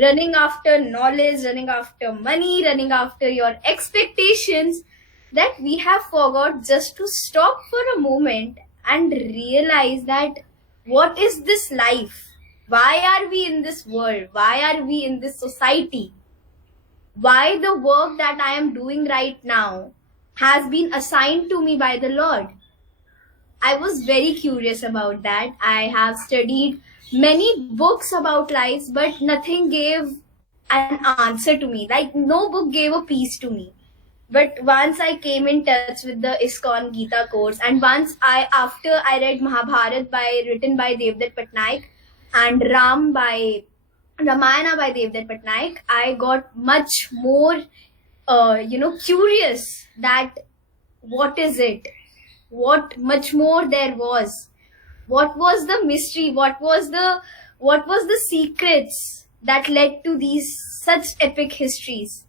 running after knowledge, running after money, running after your expectations, that we have forgot just to stop for a moment and realize that what is this life? Why are we in this world? Why are we in this society? Why the work that I am doing right now has been assigned to me by the Lord? I was very curious about that. I have studied many books about life, but nothing gave an answer to me. Like, no book gave a peace to me. But once I came in touch with the ISKCON Gita course, and after I read Mahabharata written by Devdutt Patnaik, and Ramayana by Devdutt Patnaik, I got much more, curious that what is it? What much more there was? What was the mystery? What was the secrets that led to these such epic histories?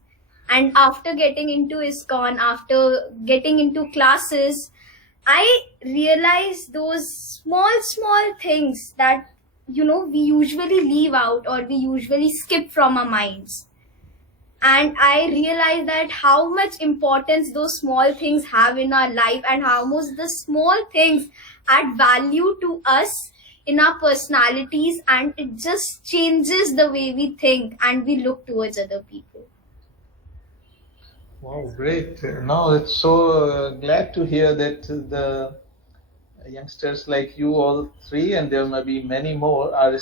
And after getting into ISKCON, after getting into classes, I realized those small things that we usually leave out or we usually skip from our minds. And I realized that how much importance those small things have in our life, and how much the small things add value to us in our personalities, and it just changes the way we think and we look towards other people. Wow, great. No, it's so glad to hear that youngsters like you all three, and there may be many more, are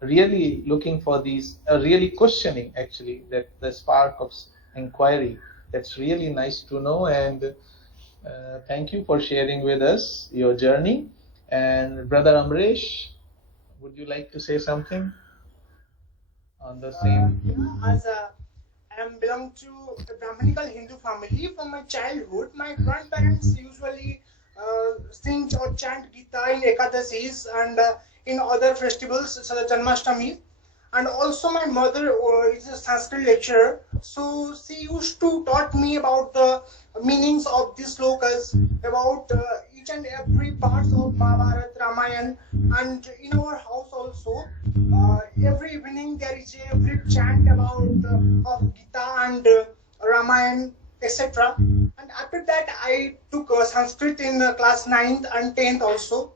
really looking for these, really questioning actually that the spark of inquiry. That's really nice to know, and thank you for sharing with us your journey. And Brother Amresh, would you like to say something on the same? As I belong to a Brahminical Hindu family. From my childhood, my grandparents usually sing or chant Gita in Ekadasis and in other festivals such as Janmashtami. And also my mother is a Sanskrit lecturer, so she used to taught me about the meanings of these slokas, about each and every parts of Mahabharata, Ramayana, and in our house also, every evening there is a brief chant about of Gita and Ramayana, etc. And after that I took Sanskrit in class 9th and 10th also.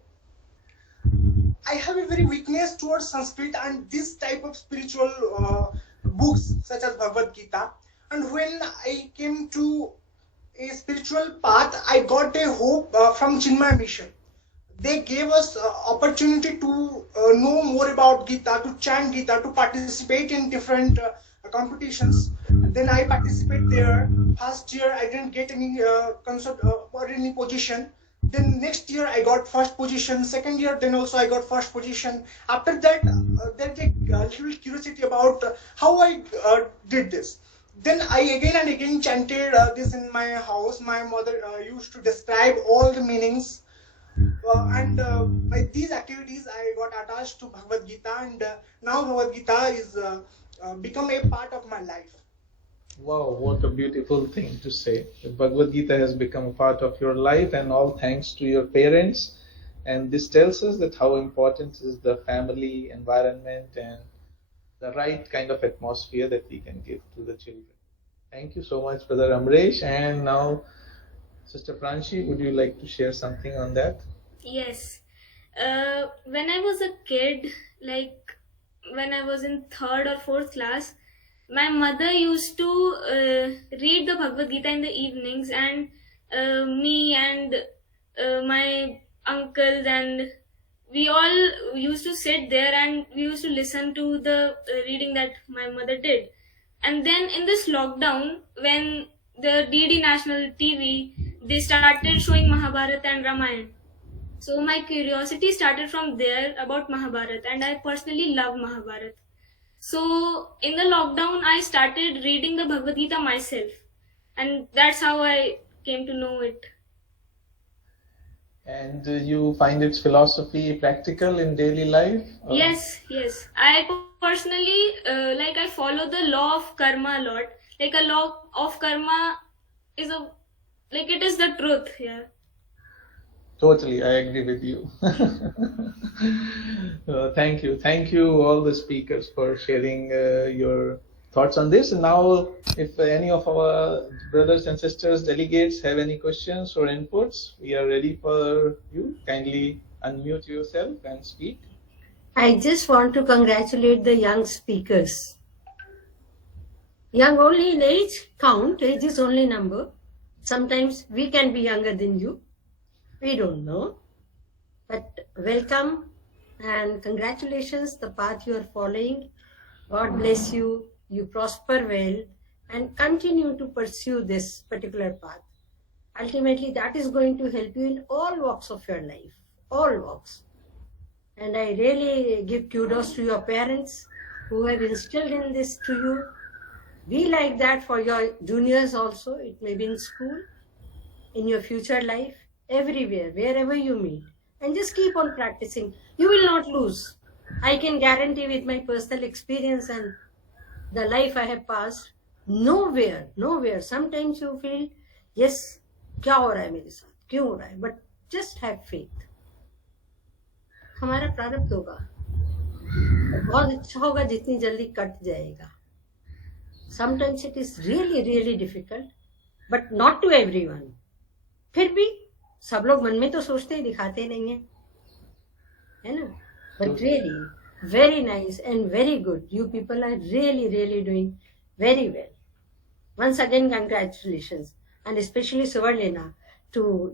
I have a very weakness towards Sanskrit and this type of spiritual books such as Bhagavad Gita. And when I came to a spiritual path, I got a hope from Chinmaya Mission. They gave us opportunity to know more about Gita, to chant Gita, to participate in different competitions. Then I participate there. First year I didn't get any concert or any position. Then next year I got first position. Second year then also I got first position. After that there's a little curiosity about how I did this. Then I again and again chanted this in my house. My mother used to describe all the meanings. And by these activities I got attached to Bhagavad Gita, and now Bhagavad Gita is become a part of my life. Wow, what a beautiful thing to say. The Bhagavad Gita has become a part of your life, and all thanks to your parents. And this tells us that how important is the family environment and the right kind of atmosphere that we can give to the children. Thank you so much, Brother Amresh. And now, Sister Pranshi, would you like to share something on that? Yes. When I was a kid, like when I was in 3rd or 4th class, my mother used to read the Bhagavad Gita in the evenings, and me and my uncles and we all used to sit there and we used to listen to the reading that my mother did. And then in this lockdown, when the DD National TV, they started showing Mahabharata and Ramayana. So my curiosity started from there about Mahabharata, and I personally love Mahabharata. So in the lockdown, I started reading the Bhagavad Gita myself, and that's how I came to know it. And you find its philosophy practical in daily life? Or? Yes. I personally, I follow the law of karma a lot. Like a law of karma is it is the truth, yeah. Totally, I agree with you. Thank you all the speakers for sharing your thoughts on this. And now, if any of our brothers and sisters, delegates have any questions or inputs, we are ready for you. Kindly unmute yourself and speak. I just want to congratulate the young speakers. Young only in age, count, age is only number. Sometimes we can be younger than you. We don't know. But welcome and congratulations, the path you are following. God bless you. You prosper well and continue to pursue this particular path. Ultimately, that is going to help you in all walks of your life, all walks. And I really give kudos to your parents who have instilled in this to you. Be like that for your juniors also. It may be in school, in your future life, everywhere, wherever you meet. And just keep on practicing. You will not lose. I can guarantee with my personal experience and the life I have passed, nowhere. Sometimes you feel, yes, क्या हो रहा है मेरे साथ, क्यों हो रहा है? But just have faith. हमारा प्रारब्ध होगा, बहुत अच्छा होगा जितनी जल्दी कट जाएगा. Sometimes it is really, really difficult, but not to everyone. फिर भी सब लोग मन में तो सोचते हैं, दिखाते नहीं हैं, है ना? But really, very nice and very good. You people are really, really doing very well. Once again, congratulations. And especially Suvarlena to,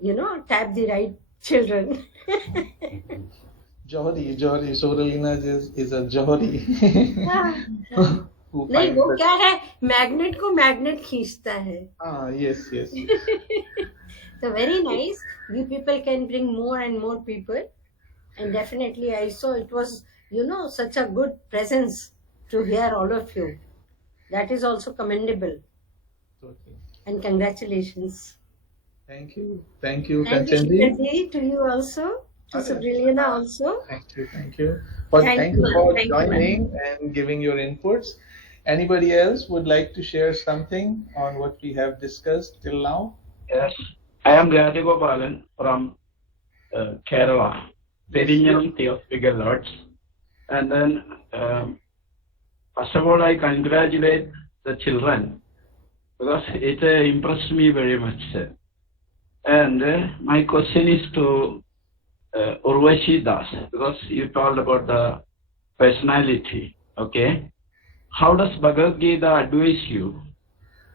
tap the right children. Johari, Soralina is a Johari. Who नहीं finds वो that- क्या है, magnet को magnet खींचता है. Yes, yes. So very nice. You people can bring more and more people, and definitely I saw it was, such a good presence to hear all of you. That is also commendable, Totally. and congratulations. Thank you. Thank you, Thank you, Kanchanji. Shikharji, to you also, to Okay. Sabrina also. Thank you. Thank you. Thank you you. for Thank you, ma'am. joining and giving your inputs. Anybody else would like to share something on what we have discussed till now? Yes, I am Rajagopalan from Kerala, Perinyalam Theosophical Lodge. And then, first of all, I congratulate the children because it impressed me very much. And my question is to Urvashi Das, because you told about the personality, okay? How does Bhagavad Gita advise you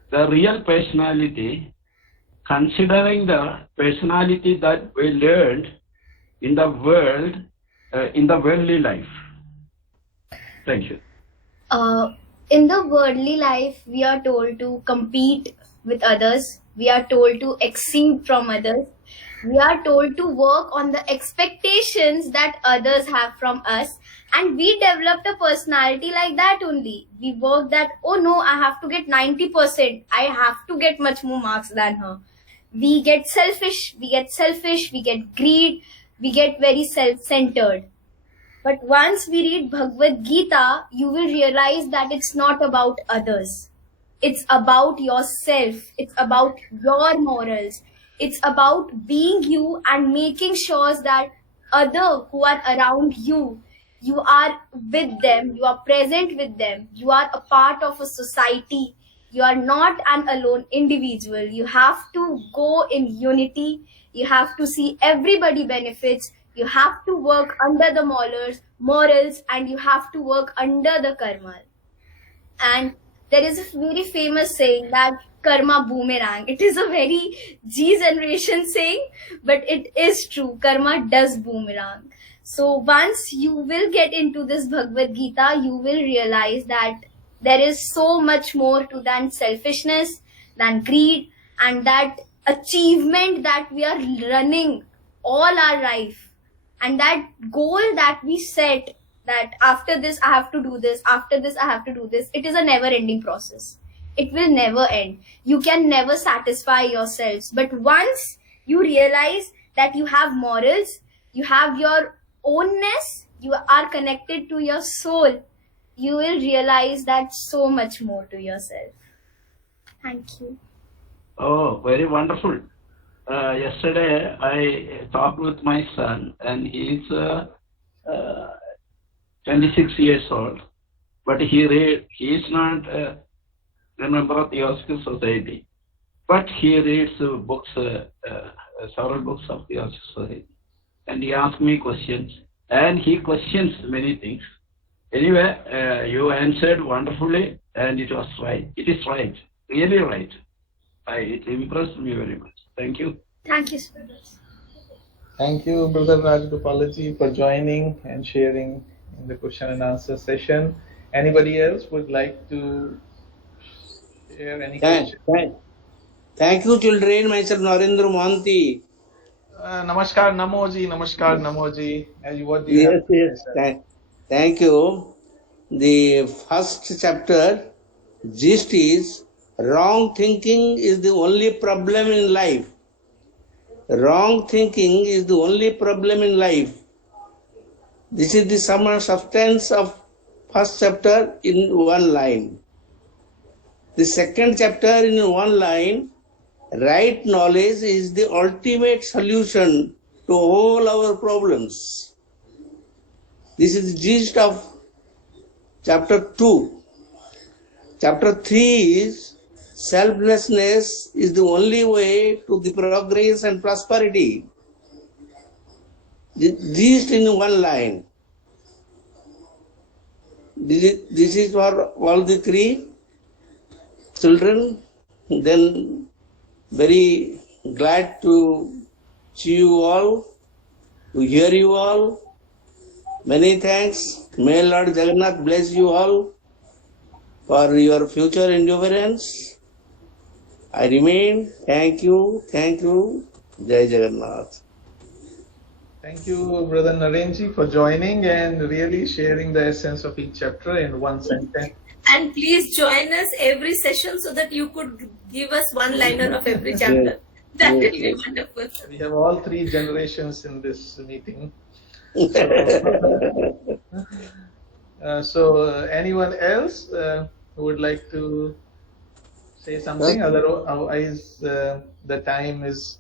the real personality, considering the personality that we learned in the world, in the worldly life? Thank you. In the worldly life, we are told to compete with others. We are told to exceed from others. We are told to work on the expectations that others have from us. And we developed a personality like that only. We work that, oh no, I have to get 90%. I have to get much more marks than her. We get selfish, we get greed, we get very self-centered. But once we read Bhagavad Gita, you will realize that it's not about others. It's about yourself. It's about your morals. It's about being you and making sure that others who are around you, you are with them, you are present with them, you are a part of a society. You are not an alone individual. You have to go in unity. You have to see everybody benefits. You have to work under the morals, and you have to work under the karma. And there is a very famous saying that karma boomerang. It is a very G generation saying, but it is true. Karma does boomerang. So once you will get into this Bhagavad Gita, you will realize that there is so much more to than selfishness, than greed, and that achievement that we are running all our life. And that goal that we set, that after this I have to do this, after this I have to do this, it is a never ending process. It will never end. You can never satisfy yourselves. But once you realize that you have morals, you have your ownness, you are connected to your soul, you will realize that so much more to yourself. Thank you. Oh, very wonderful. Yesterday I talked with my son, and he's 26 years old, but he is not a member of the Theosophical Society, but he reads books, several books of the Theosophical Society, and he asked me questions, and he questions many things. Anyway, you answered wonderfully, and it was right. It is right, really right. It impressed me very much. Thank you. Thank you, sir. Thank you, Brother Rajagopalaji, for joining and sharing in the question and answer session. Anybody else would like to share any question? Thank you, children. Myself Narendra Mohanty. Namaskar, Namoji. What do you have to Yes. say, sir? Thank you. The first chapter, gist is wrong thinking is the only problem in life. Wrong thinking is the only problem in life. This is the sum and substance of first chapter in one line. The second chapter in one line, right knowledge is the ultimate solution to all our problems. This is the gist of chapter 2. Chapter 3 is selflessness is the only way to the progress and prosperity. This in one line. This is for all the three children. Then very glad to see you all to hear you all. Many thanks. May Lord Jagannath bless you all for your future endurance. I remain. Thank you. Thank you. Jai Jagannath. Thank you, Brother Narenji, for joining and really sharing the essence of each chapter in one sentence. And please join us every session so that you could give us one-liner of every chapter. That will be wonderful. We have all three generations in this meeting. So, anyone else who would like to say something? Otherwise, the time is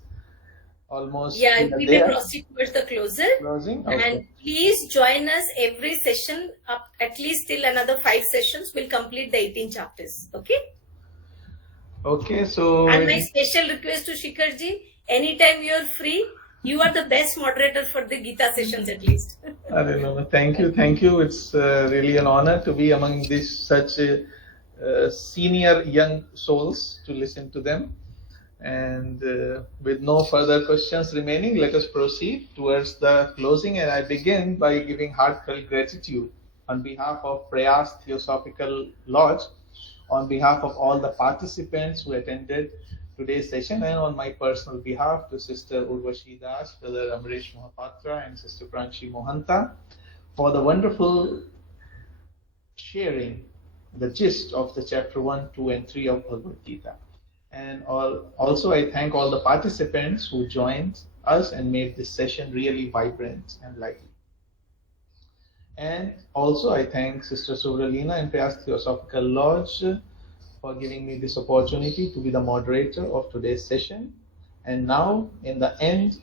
almost We may proceed towards the closing. Okay. And please join us every session up at least till another 5 sessions. We'll complete the 18 chapters. Okay? Okay, so And my special request to Shikharji, anytime you're free, you are the best moderator for the Gita sessions at least. I don't know. Thank you. It's really an honor to be among these such senior young souls to listen to them. And with no further questions remaining, let us proceed towards the closing. And I begin by giving heartfelt gratitude on behalf of Prayas Theosophical Lodge, on behalf of all the participants who attended today's session, and on my personal behalf to Sister Urvashi Das, Brother Amresh Mohapatra, and Sister Pranshi Mohanta for the wonderful sharing the gist of the chapter 1, 2, and 3 of Bhagavad Gita. And also I thank all the participants who joined us and made this session really vibrant and lively. And also I thank Sister Subralina and Prayas Theosophical Lodge for giving me this opportunity to be the moderator of today's session. And now, in the end,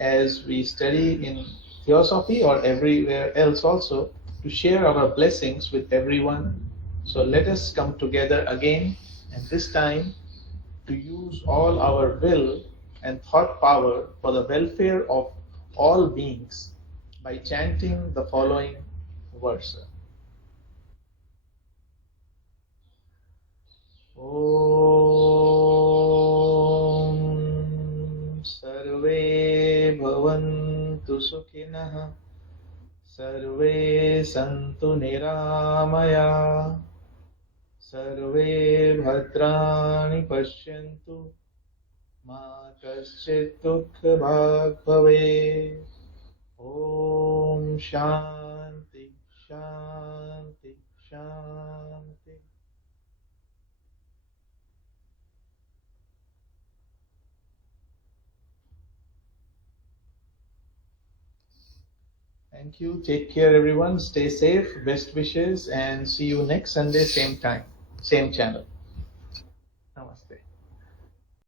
as we study in Theosophy or everywhere else also, to share our blessings with everyone. So let us come together again, and this time to use all our will and thought power for the welfare of all beings by chanting the following verse. Om Sarve Bhavantu Sukhinah Sarve Santu Niramaya Sarve Bhadrani Pashyantu Ma Kaschit Dukha Bhag Bhave. Om Shanti Shanti Shanti. Thank you. Take care, everyone. Stay safe. Best wishes, and see you next Sunday, same time, same channel.